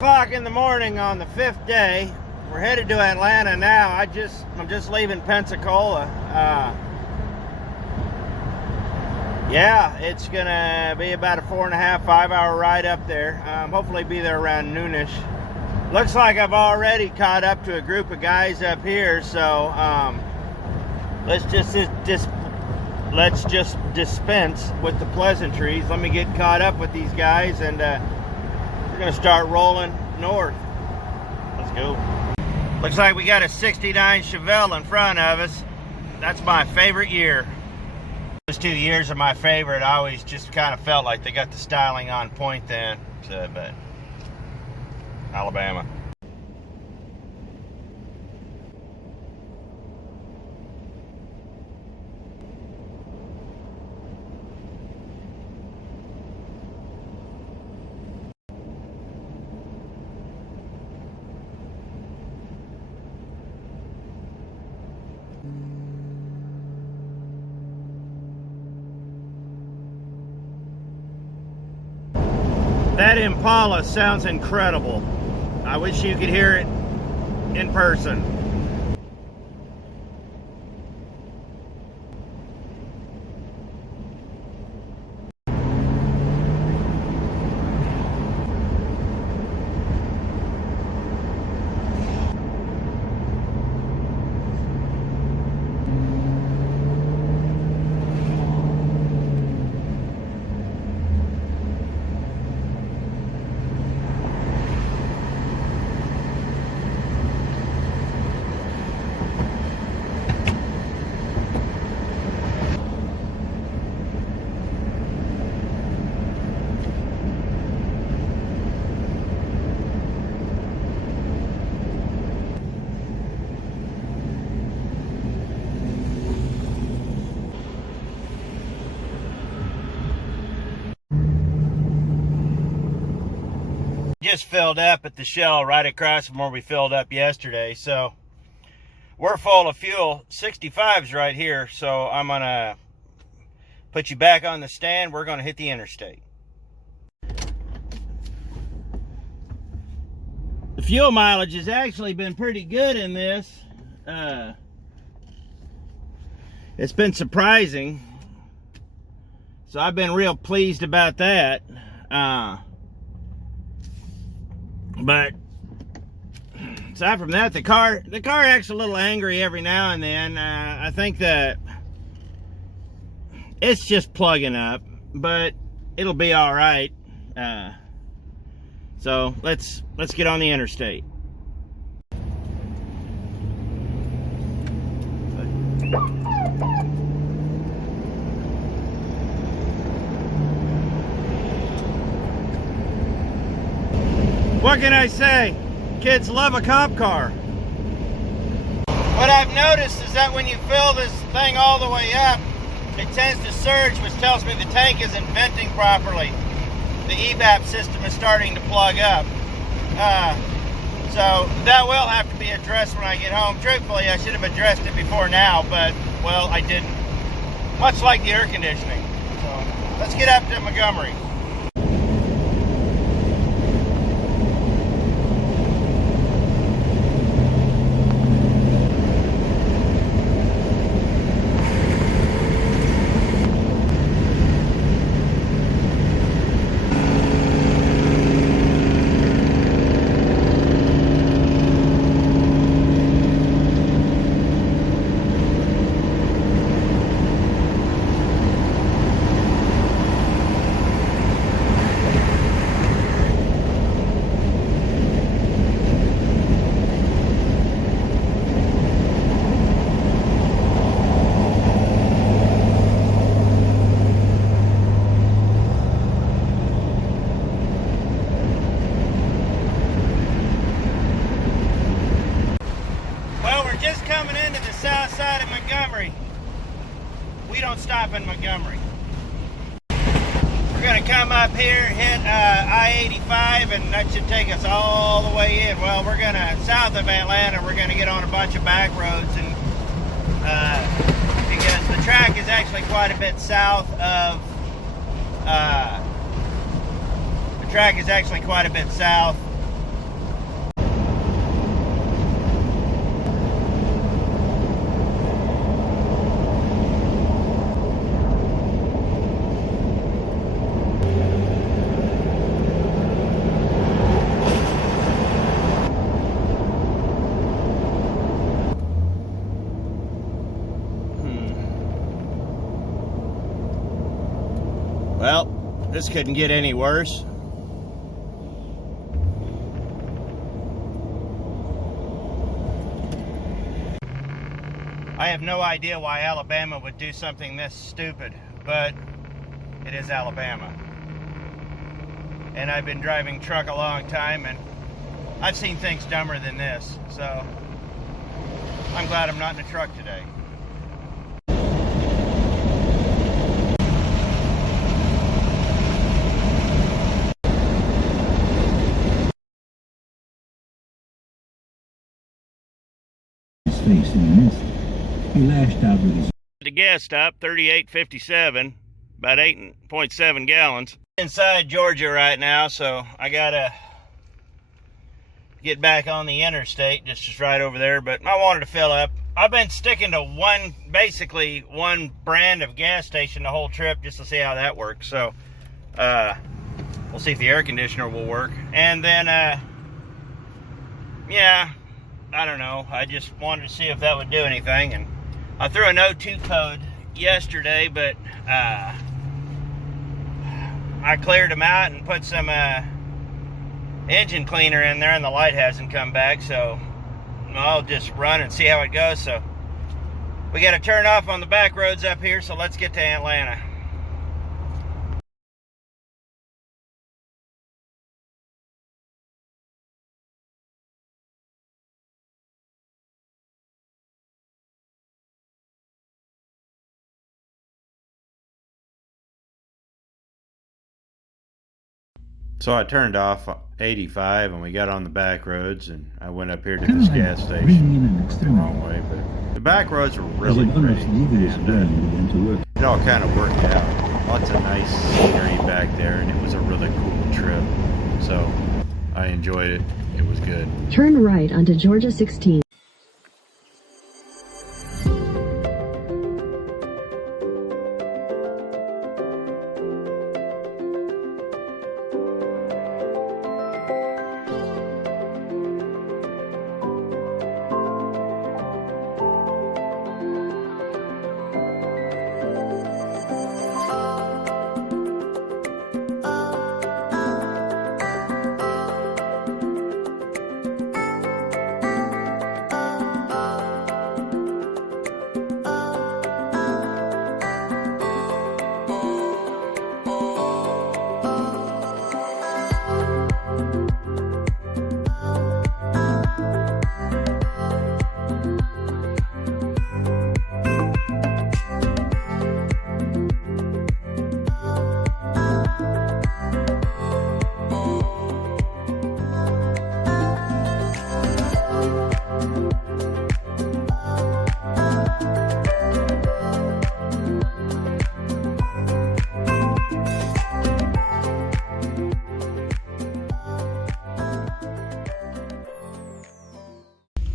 O'clock in the morning on the 5th day. We're headed to Atlanta now. I'm just leaving Pensacola. Yeah, it's gonna be about a 4.5, 5-hour ride up there. Hopefully be there around noonish. Looks like I've already caught up to a group of guys up here, so let's just dispense with the pleasantries. Let me get caught up with these guys, and we're gonna start rolling north. Let's go. Looks like we got a 69 Chevelle in front of us. That's my favorite year. Those 2 years are my favorite. I always just kind of felt like they got the styling on point then. So, but Alabama. That Impala sounds incredible. I wish you could hear it in person. Just filled up at the Shell right across from where we filled up yesterday, so we're full of fuel. 65's right here, so I'm gonna put you back on the stand. We're gonna hit the interstate. The fuel mileage has actually been pretty good in this. It's been surprising, so I've been real pleased about that. But aside from that, the car acts a little angry every now and then. I think that it's just plugging up, but it'll be all right. So let's get on the interstate. What can I say? Kids love a cop car. What I've noticed is that when you fill this thing all the way up, it tends to surge, which tells me the tank isn't venting properly. The evap system is starting to plug up. So that will have to be addressed when I get home. Truthfully, I should have addressed it before now, but, well, I didn't. Much like the air conditioning. So let's get up to Montgomery. Coming into the south side of Montgomery. We don't stop in Montgomery. We're going to come up here, hit I-85, and that should take us all the way in. Well, we're going to, south of Atlanta, we're going to get on a bunch of back roads, and because the track is actually quite a bit south of, This couldn't get any worse. I have no idea why Alabama would do something this stupid, but it is Alabama. And I've been driving truck a long time, and I've seen things dumber than this, so I'm glad I'm not in a truck today. His face in the mist. He lashed out with his... The gas stop, 38.57, about 8.7 gallons. Inside Georgia right now, so I gotta get back on the interstate, just right over there, but I wanted to fill up. I've been sticking to basically one brand of gas station the whole trip, just to see how that works. So we'll see if the air conditioner will work. And then yeah, I don't know, I just wanted to see if that would do anything. And I threw an O2 code yesterday, but I cleared them out and put some engine cleaner in there, and the light hasn't come back, so I'll just run and see how it goes. So we got to turn off on the back roads up here, so let's get to Atlanta. So I turned off 85 and we got on the back roads, and I went up here to this gas station the wrong way, but the back roads were really pretty, and it all kind of worked out. Lots of nice scenery back there, and it was a really cool trip, so I enjoyed it. It was good. Turn right onto Georgia 16.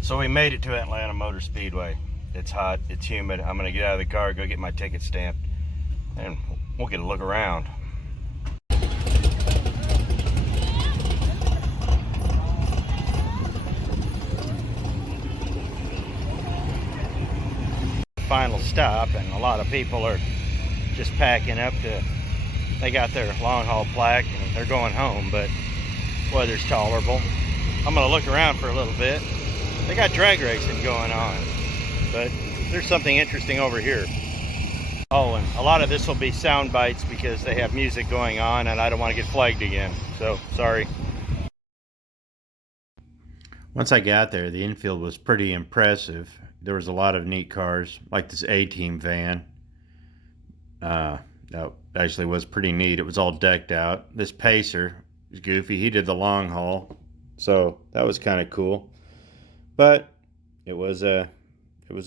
So we made it to Atlanta Motor Speedway. It's hot, it's humid. I'm gonna get out of the car, go get my ticket stamped, and we'll get a look around. Final stop, and a lot of people are just packing up they got their long haul plaque and they're going home, but weather's tolerable. I'm gonna look around for a little bit. They got drag racing going on, but there's something interesting over here. Oh, and a lot of this will be sound bites because they have music going on and I don't want to get flagged again, so sorry. Once I got there, the infield was pretty impressive. There was a lot of neat cars, like this A-Team van. That actually was pretty neat. It was all decked out. This Pacer was goofy. He did the long haul, so that was kind of cool. But it was a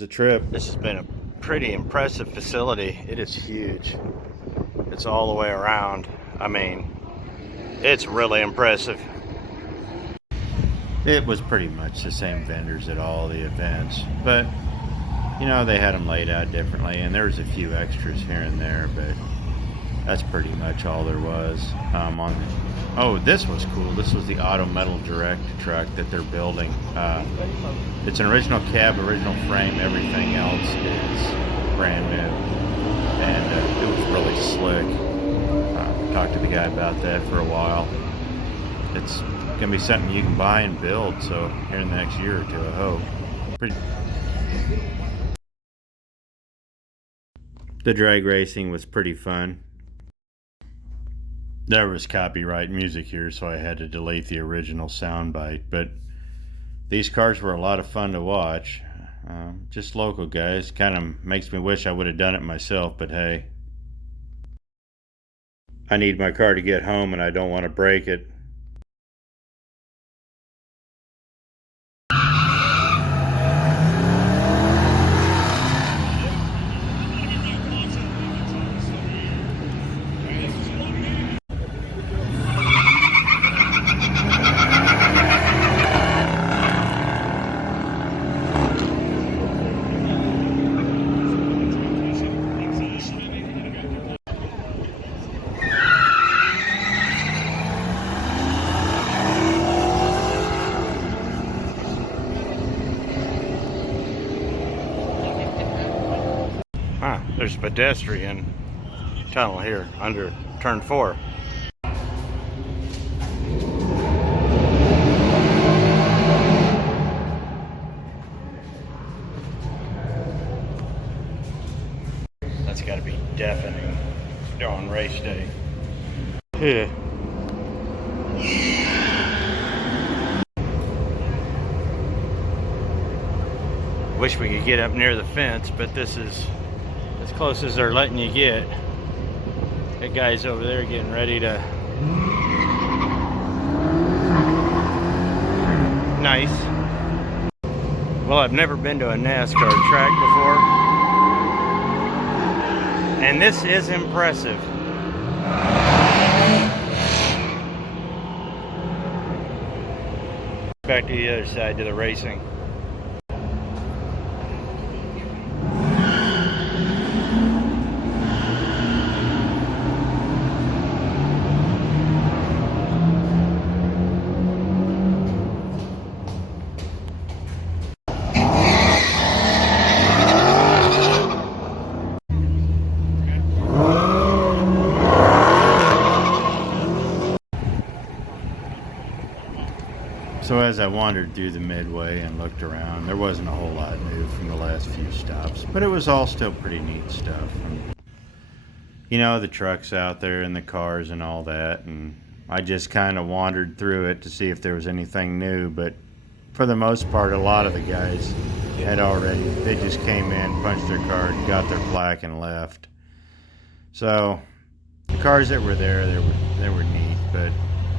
trip. This has been a pretty impressive facility. It is huge. It's all the way around. I mean, it's really impressive. It was pretty much the same vendors at all the events, but you know, they had them laid out differently, and there was a few extras here and there, but that's pretty much all there was. Oh, this was cool. This was the Auto Metal Direct truck that they're building. It's an original cab, original frame. Everything else is brand new, and it was really slick. Talked to the guy about that for a while. It's gonna be something you can buy and build, so here in the next year or two, I hope. The drag racing was pretty fun. There was copyright music here, so I had to delete the original soundbite, but these cars were a lot of fun to watch. Just local guys. Kind of makes me wish I would have done it myself, but hey. I need my car to get home and I don't want to break it. There's a pedestrian tunnel here under turn 4. That's got to be deafening during race day. Yeah. Wish we could get up near the fence, but this is as close as they're letting you get. That guy's over there getting ready to... Nice. Well, I've never been to a NASCAR track before, and this is impressive. Back to the other side, to the racing. So as I wandered through the midway and looked around, there wasn't a whole lot new from the last few stops, but it was all still pretty neat stuff. And, you know, the trucks out there and the cars and all that, and I just kind of wandered through it to see if there was anything new, but for the most part, a lot of the guys had already, they just came in, punched their card, got their plaque, and left. So the cars that were there, they were neat, but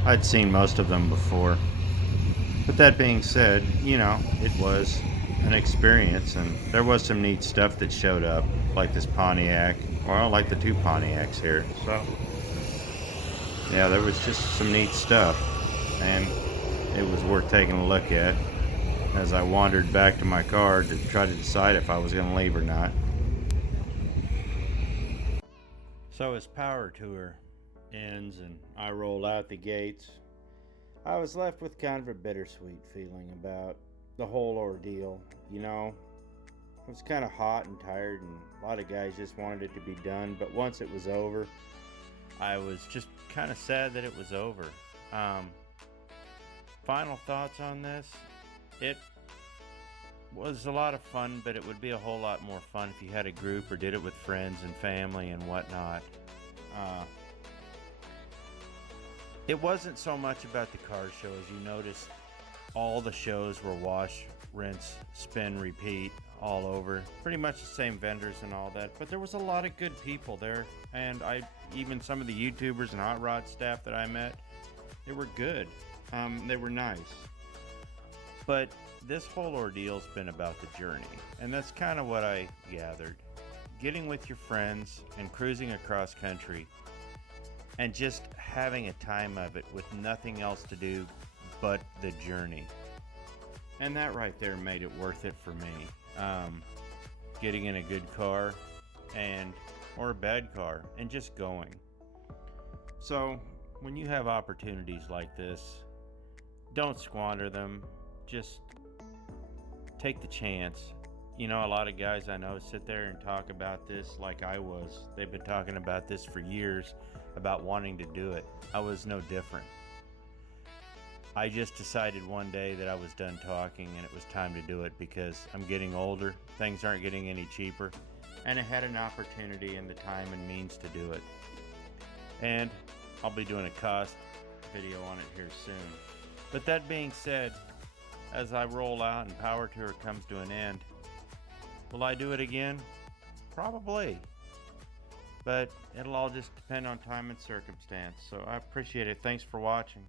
I'd seen most of them before. But that being said, you know, it was an experience, and there was some neat stuff that showed up, like this Pontiac, well, like the two Pontiacs here. So, yeah, there was just some neat stuff, and it was worth taking a look at as I wandered back to my car to try to decide if I was going to leave or not. So as Power Tour ends and I roll out the gates, I was left with kind of a bittersweet feeling about the whole ordeal. You know, I was kind of hot and tired, and a lot of guys just wanted it to be done, but once it was over, I was just kind of sad that it was over. Final thoughts on this: it was a lot of fun, but it would be a whole lot more fun if you had a group or did it with friends and family and whatnot. It wasn't so much about the car show. As you noticed, all the shows were wash, rinse, spin, repeat all over. Pretty much the same vendors and all that, but there was a lot of good people there, and even some of the YouTubers and hot rod staff that I met, they were good. They were nice. But this whole ordeal's been about the journey, and that's kind of what I gathered. Getting with your friends and cruising across country and just having a time of it with nothing else to do but the journey. And that right there made it worth it for me. Getting in a good car or a bad car and just going. So when you have opportunities like this, don't squander them. Just take the chance. You know, a lot of guys I know sit there and talk about this like I was. They've been talking about this for years, about wanting to do it. I was no different. I just decided one day that I was done talking and it was time to do it because I'm getting older, things aren't getting any cheaper, and I had an opportunity and the time and means to do it. And I'll be doing a cost video on it here soon. But that being said, as I roll out and Power Tour comes to an end, will I do it again? Probably. But it'll all just depend on time and circumstance. So I appreciate it. Thanks for watching.